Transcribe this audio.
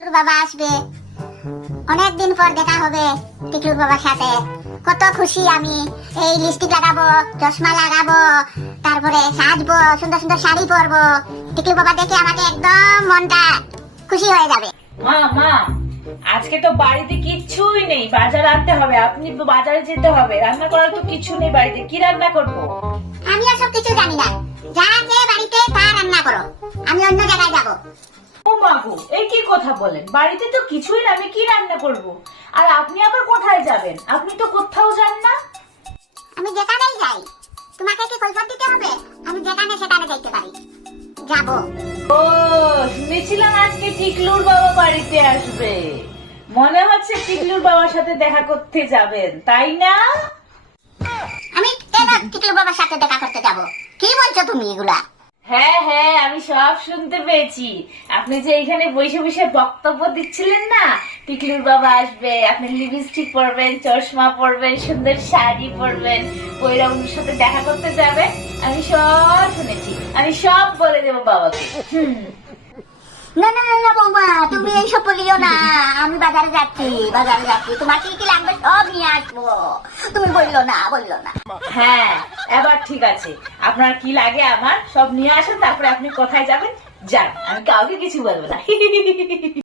বাবা আসবে, অনেকদিন পর দেখা হবে টিকলুর বাবার সাথে। কত খুশি আমি। এই লিপস্টিক লাগাবো, চশমা লাগাবো, তারপরে সাজবো, সুন্দর সুন্দর শাড়ি পরবো। টিকলু বাবা দেখে আমাকে একদম মনটা খুশি হয়ে যাবে। মা মা আজকে তো বাড়িতে কিচ্ছুই নেই, বাজার আনতে হবে। আপনি বাজারে যেতে হবে, রান্না করার তো কিছু নেই বাড়িতে। কি রান্না করব? আমি আর সব কিছু জানি না, যা আছে বাড়িতে তা রান্না করো, আমি অন্য জায়গায় যাবো। ও মা গো, এই কি কথা বলেন? বাড়িতে তো কিছুই না, আমি কি রান্না করব? আর আপনি আবার কোথায় যাবেন? আপনি তো কোথাও যান না। আমি যেখানেই যাই তোমাকে কি কৈফিয়ত দিতে হবে? আমি যেখানে সেখানে যাইতে পারি, যাবো। ও, শুনেছিলাম আজকে টিকলুর বাবা বাড়িতে আসবে। মনে হচ্ছে টিকলুর বাবার সাথে দেখা করতে যাবেন, তাই না? আমি কেন টিকলু বাবার সাথে দেখা করতে যাবো? কি বলছো তুমি এগুলা? হ্যাঁ হ্যাঁ, আমি সব শুনতে পেয়েছি। আপনি যে এখানে বসে বসে বক্তব্য দিচ্ছিলেন না, টিকলুর বাবা আসবে, আপনি লিপস্টিক পরবেন, চশমা পরবেন, সুন্দর শাড়ি পরবেন, বৈরাবুর সাথে দেখা করতে যাবেন। আমি সব শুনেছি, আমি সব বলে দেবো বাবাকে। না না না না বৌমা, তুমি এইসব বলিও না। আমি বাজারে যাচ্ছি, তোমার কি কি লাগবে সব নিয়ে আসবো। তুমি বললো না, বললো না। হ্যাঁ, এবার ঠিক আছে। আপনার কি লাগে আমার সব নিয়ে আসেন, তারপরে আপনি কোথায় যাবেন যান, আমি কাউকে কিছু বলবো না।